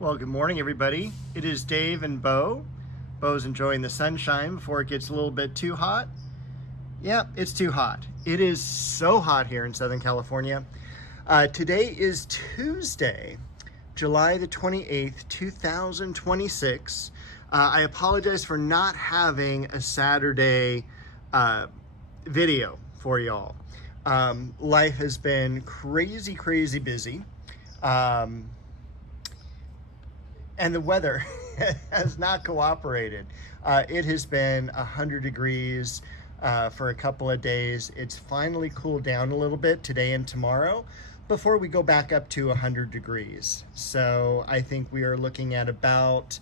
Well, good morning, everybody. It is Dave and Bo. Bo's enjoying the sunshine before it gets a little bit too hot. Yeah, it's too hot. It is so hot here in Southern California. Today is Tuesday, July the 28th, 2026. I apologize for not having a Saturday video for y'all. Life has been crazy busy. And the weather has not cooperated. It has been 100 degrees for a couple of days. It's finally cooled down a little bit today and tomorrow before we go back up to 100 degrees. So I think we are looking at about,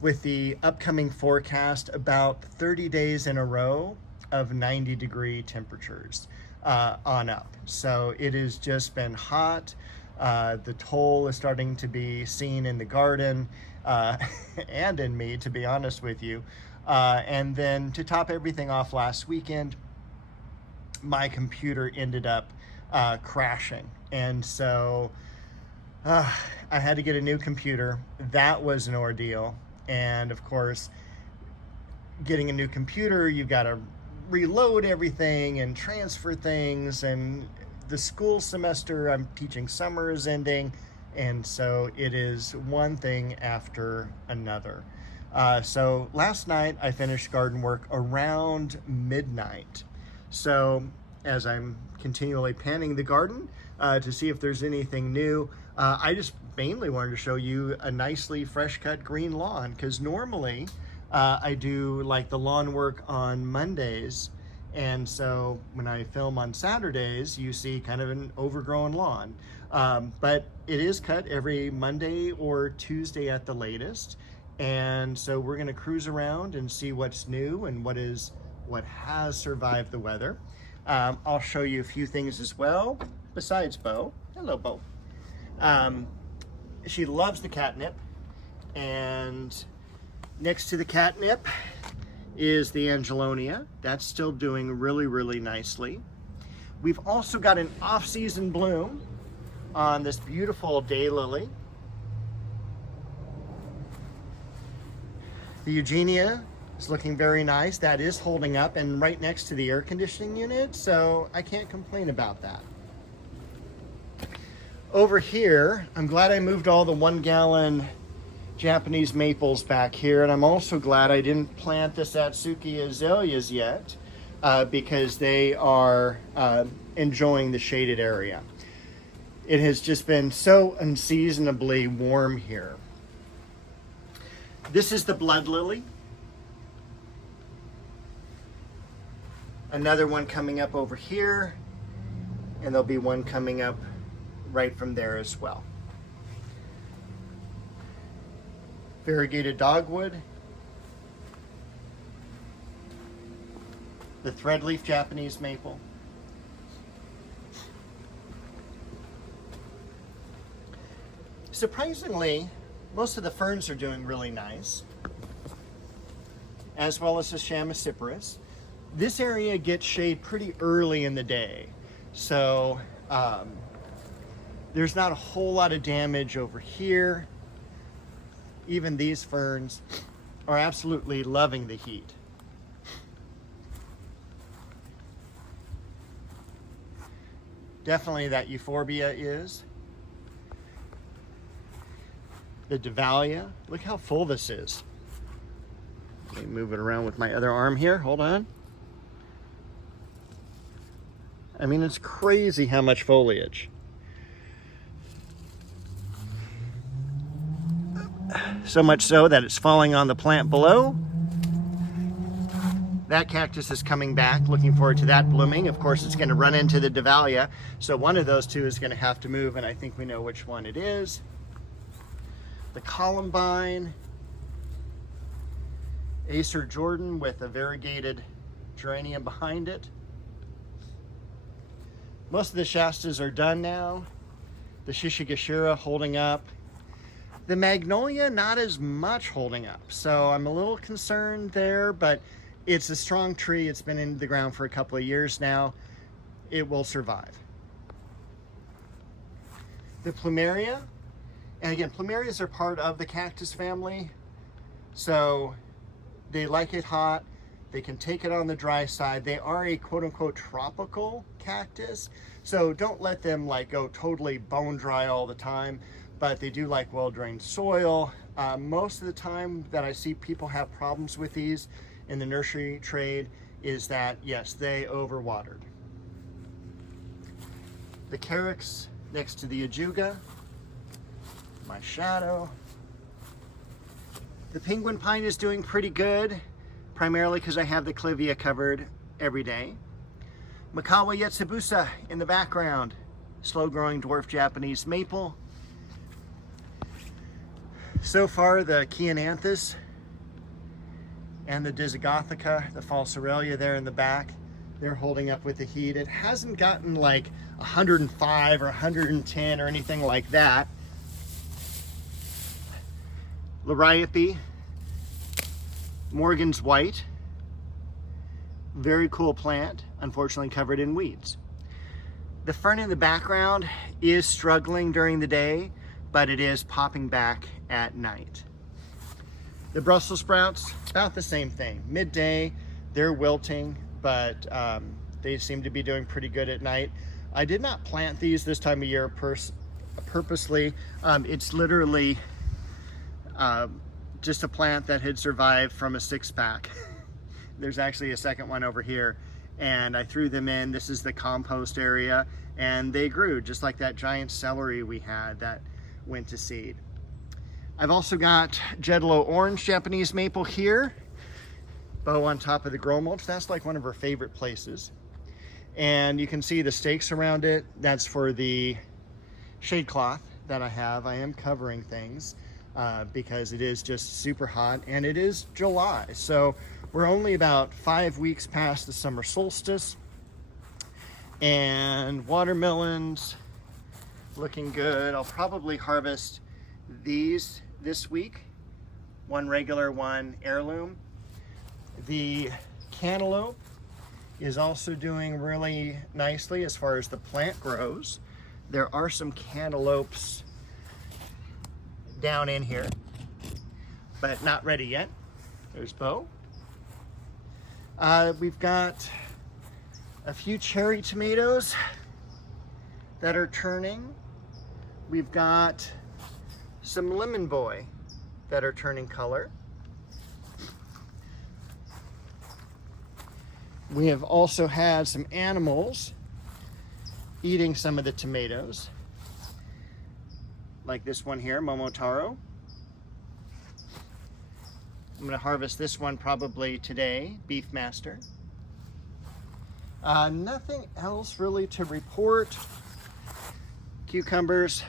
with the upcoming forecast, about 30 days in a row of 90-degree temperatures on up. So it has just been hot. The toll is starting to be seen in the garden and in me, to be honest with you. And then to top everything off, last weekend, my computer ended up crashing. And so I had to get a new computer. That was an ordeal. And of course, getting a new computer, you've got to reload everything and transfer things, and the school semester I'm teaching summer is ending, and so it is one thing after another. So last night I finished garden work around midnight. So as I'm continually panning the garden to see if there's anything new, I just mainly wanted to show you a nicely fresh cut green lawn, because normally I do like the lawn work on Mondays. And so when I film on Saturdays, you see kind of an overgrown lawn. But it is cut every Monday or Tuesday at the latest. And so we're gonna cruise around and see what's new and what has survived the weather. I'll show you a few things as well, besides Bo. Hello, Bo. She loves the catnip. And next to the catnip is the Angelonia. That's still doing really nicely. We've also got an off-season bloom on this beautiful daylily. The Eugenia is looking very nice. That is holding up and right next to the air conditioning unit, so I can't complain about that. Over here, I'm glad I moved all the 1-gallon Japanese maples back here, and I'm also glad I didn't plant the Satsuki azaleas yet because they are enjoying the shaded area. It has just been so unseasonably warm here. This is the blood lily. Another one coming up over here, and there'll be one coming up right from there as well. Variegated dogwood, the threadleaf Japanese maple, surprisingly, most of the ferns are doing really nice, as well as the Chamaecyparis. This area gets shade pretty early in the day, so there's not a whole lot of damage over here. Even these ferns are absolutely loving the heat. Definitely that euphorbia is. The Dahlia, look how full this is. Let me move it around with my other arm here, hold on. I mean, it's crazy how much foliage. So much so that it's falling on the plant below. That cactus is coming back, looking forward to that blooming. Of course, it's going to run into the Dahlia, so one of those two is going to have to move, and I think we know which one it is. The Columbine, Acer Jordan with a variegated geranium behind it. Most of the Shastas are done now. The Shishigashira holding up. The Magnolia, not as much holding up, so I'm a little concerned there, but it's a strong tree. It's been in the ground for a couple of years now. It will survive. The Plumeria And again, plumerias are part of the cactus family, so they like it hot. They can take it on the dry side. They are a quote-unquote tropical cactus, so don't let them like go totally bone dry all the time, but they do like well-drained soil. Most of the time that I see people have problems with these in the nursery trade is that, yes, they overwatered. The carex next to the ajuga, my shadow. The penguin pine is doing pretty good, primarily because I have the clivia covered every day. Makawa Yetsubusa in the background, slow-growing dwarf Japanese maple. So far, the Chiananthus and the Disigothica, the Falsarelia there in the back, they're holding up with the heat. It hasn't gotten like 105 or 110 or anything like that. Liriope, Morgan's White, very cool plant, unfortunately covered in weeds. The fern in the background is struggling during the day, but it is popping back at night. The Brussels sprouts, about the same thing. Midday, they're wilting, but they seem to be doing pretty good at night. I did not plant these this time of year purposely. It's literally just a plant that had survived from a 6-pack. There's actually a second one over here, and I threw them in. This is the compost area, and they grew just like that giant celery we had that went to seed. I've also got Jedalo Orange Japanese Maple here, bow on top of the grow mulch. That's like one of her favorite places. And you can see the stakes around it. That's for the shade cloth that I have. I am covering things because it is just super hot, and it is July. So we're only about 5 weeks past the summer solstice. And watermelons looking good. I'll probably harvest these this week. One regular, one heirloom. The cantaloupe is also doing really nicely as far as the plant grows. There are some cantaloupes down in here, but not ready yet. There's Bo. We've got a few cherry tomatoes that are turning. We've got some lemon boy that are turning color. We have also had some animals eating some of the tomatoes, like this one here, Momotaro. I'm going to harvest this one probably today, Beefmaster. Nothing else really to report. Cucumbers.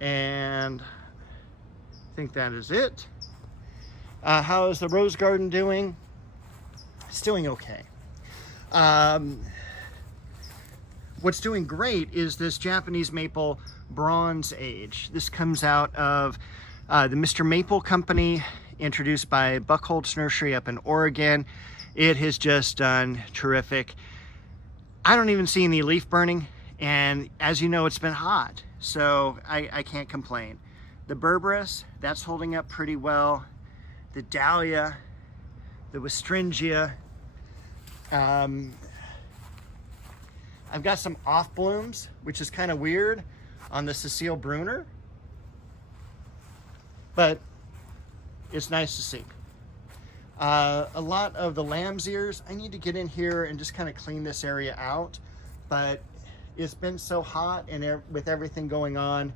And I think that is it. How is the rose garden doing? It's doing okay. What's doing great is this Japanese maple bronze age. This comes out of the Mr. Maple Company, introduced by Buckholz Nursery up in Oregon. It has just done terrific. I don't even see any leaf burning, and as you know, it's been hot, so I can't complain. The Berberis, that's holding up pretty well. The Dahlia, the Westringia. I've got some off blooms, which is kind of weird on the Cecile Brunner, but it's nice to see. A lot of the lamb's ears, I need to get in here and just kind of clean this area out, but it's been so hot, and with everything going on,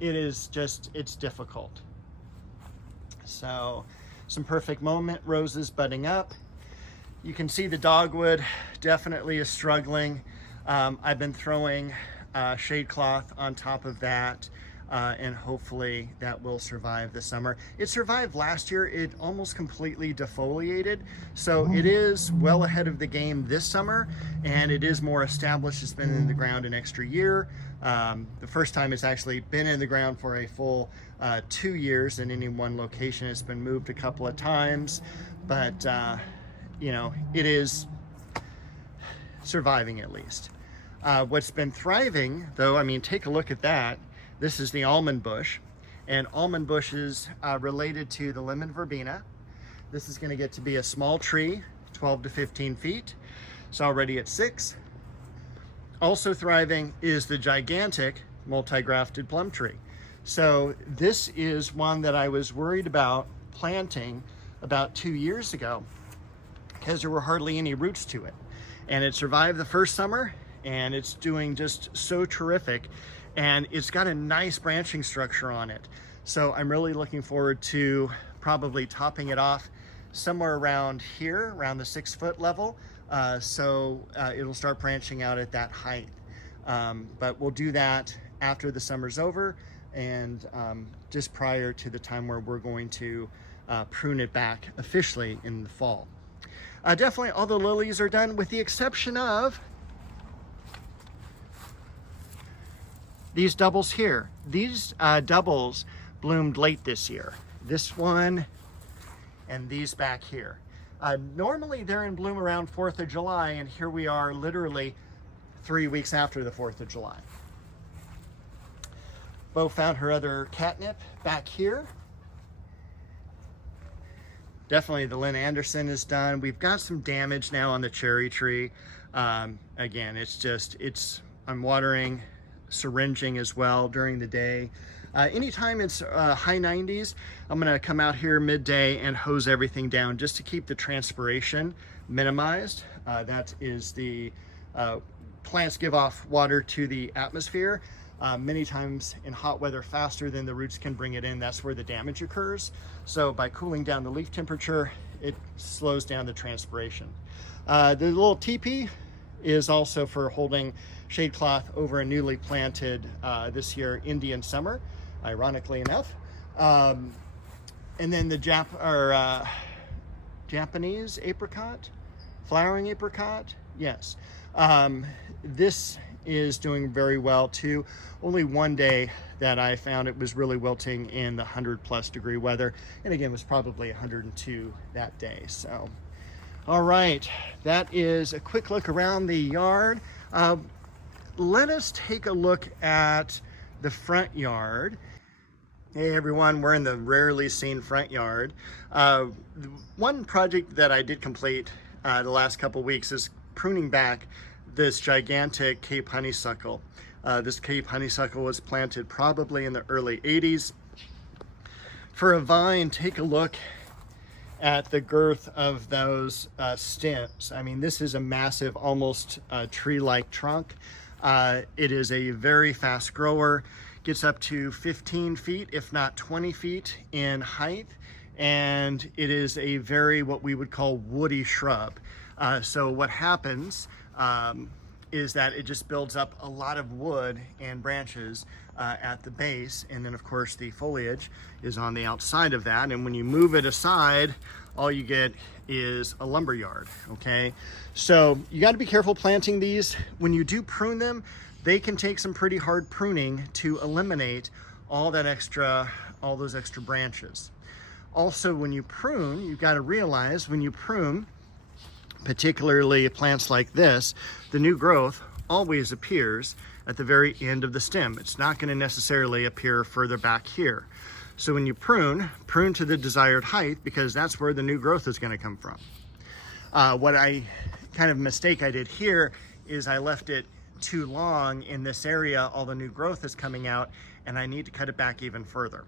it's difficult. So some perfect moment roses budding up. You can see the dogwood definitely is struggling. I've been throwing shade cloth on top of that, and hopefully that will survive the summer. It survived last year. It almost completely defoliated, so it is well ahead of the game this summer, and it is more established. It's been in the ground an extra year. The first time it's actually been in the ground for a full 2 years in any one location. It's been moved a couple of times, but you know, it is surviving at least. What's been thriving, though, I mean, take a look at that. This is the almond bush, and almond bushes related to the lemon verbena. This is going to get to be a small tree, 12 to 15 feet. It's already at 6. Also thriving is the gigantic multi-grafted plum tree. So this is one that I was worried about planting about 2 years ago because there were hardly any roots to it. And it survived the first summer, and it's doing just so terrific. And it's got a nice branching structure on it. So I'm really looking forward to probably topping it off somewhere around here, around the 6-foot level. It'll start branching out at that height. But we'll do that after the summer's over, and just prior to the time where we're going to prune it back officially in the fall. Definitely all the lilies are done with the exception of these doubles here. These doubles bloomed late this year. This one and these back here. Normally they're in bloom around 4th of July, and here we are literally 3 weeks after the 4th of July. Bo found her other catnip back here. Definitely the Lynn Anderson is done. We've got some damage now on the cherry tree. Again, I'm watering, syringing as well during the day. Anytime it's high 90s, I'm gonna come out here midday and hose everything down just to keep the transpiration minimized. That is the plants give off water to the atmosphere. Many times in hot weather faster than the roots can bring it in. That's where the damage occurs. So by cooling down the leaf temperature, it slows down the transpiration. The little teepee is also for holding shade cloth over a newly planted this year Indian summer, ironically enough. And then the Japanese apricot, flowering apricot, yes. This is doing very well too. Only one day that I found it was really wilting in the 100+ degree weather, and again it was probably 102 that day. So all right, that is a quick look around the yard. Let us take a look at the front yard. Hey everyone, we're in the rarely seen front yard. One project that I did complete the last couple weeks is pruning back this gigantic Cape honeysuckle. This Cape honeysuckle was planted probably in the early 80s. For a vine, take a look at the girth of those stems. I mean, this is a massive, almost tree-like trunk. It is a very fast grower, gets up to 15 feet, if not 20 feet in height. And it is a very, what we would call woody shrub. So what happens is that it just builds up a lot of wood and branches at the base, and then of course the foliage is on the outside of that, and when you move it aside, all you get is a lumber yard. Okay, so you got to be careful planting these. When you do prune them, they can take some pretty hard pruning to eliminate all those extra branches. Also, when you prune, you've got to realize when you prune, particularly plants like this, the new growth always appears at the very end of the stem. It's not going to necessarily appear further back here. So when you prune to the desired height, because that's where the new growth is going to come from. Mistake I did here is I left it too long in this area. All the new growth is coming out, and I need to cut it back even further.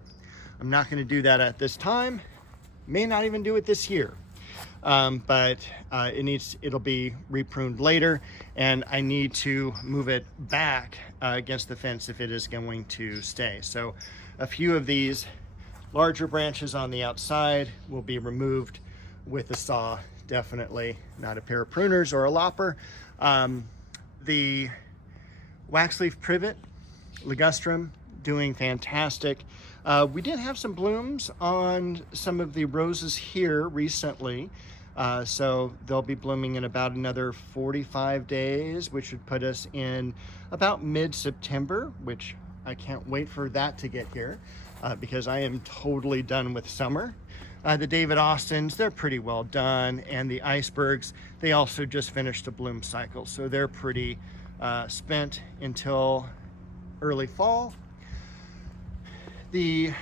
I'm not going to do that at this time. May not even do it this year. But it'll be repruned later, and I need to move it back against the fence if it is going to stay. So a few of these larger branches on the outside will be removed with a saw, definitely not a pair of pruners or a lopper. The waxleaf privet, ligustrum, doing fantastic. We did have some blooms on some of the roses here recently. So they'll be blooming in about another 45 days, which would put us in about mid-September, which I can't wait for that to get here because I am totally done with summer. The David Austins, they're pretty well done. And the icebergs, they also just finished a bloom cycle. So they're pretty spent until early fall. The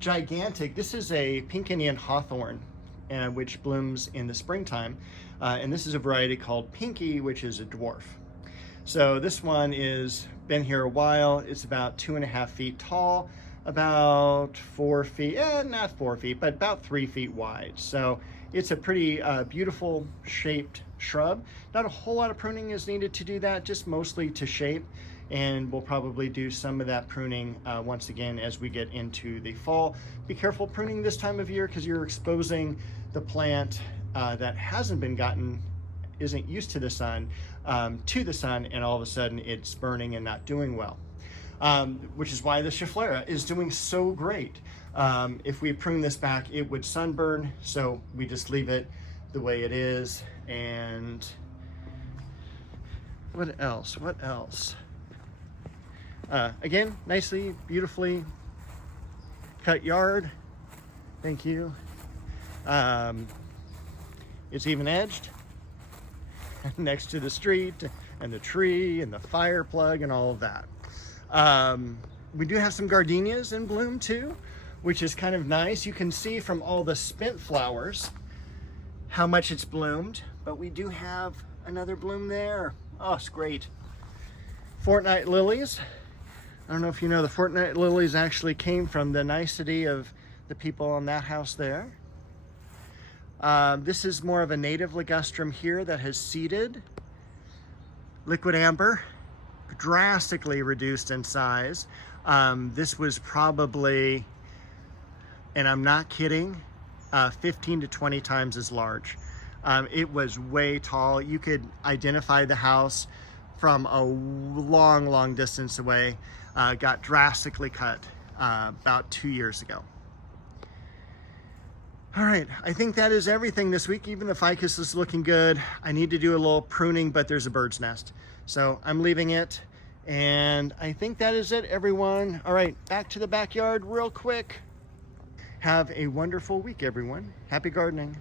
gigantic, this is a pink Indian hawthorn, which blooms in the springtime. And this is a variety called Pinky, which is a dwarf. So this one is been here a while. It's about 2.5 feet tall, about 4 feet, not 4 feet, but about 3 feet wide. So it's a pretty beautiful shaped shrub. Not a whole lot of pruning is needed to do that, just mostly to shape. And we'll probably do some of that pruning once again as we get into the fall. Be careful pruning this time of year because you're exposing the plant that isn't used to the sun, and all of a sudden it's burning and not doing well. Which is why the Schefflera is doing so great. If we prune this back, it would sunburn, so we just leave it the way it is. And what else? Again, nicely, beautifully cut yard. Thank you. It's even edged next to the street and the tree and the fire plug and all of that. We do have some gardenias in bloom too, which is kind of nice. You can see from all the spent flowers how much it's bloomed, but we do have another bloom there. Oh, it's great. Fortnight lilies. I don't know if you know, the fortnight lilies actually came from the nicety of the people on that house there. This is more of a native ligustrum here that has seeded. Liquid amber, drastically reduced in size. This was probably, and I'm not kidding, 15 to 20 times as large. It was way tall. You could identify the house from a long distance away. Got drastically cut about 2 years ago. All right, I think that is everything this week. Even the ficus is looking good. I need to do a little pruning, but there's a bird's nest. So I'm leaving it. And I think that is it, everyone. All right, back to the backyard real quick. Have a wonderful week, everyone. Happy gardening.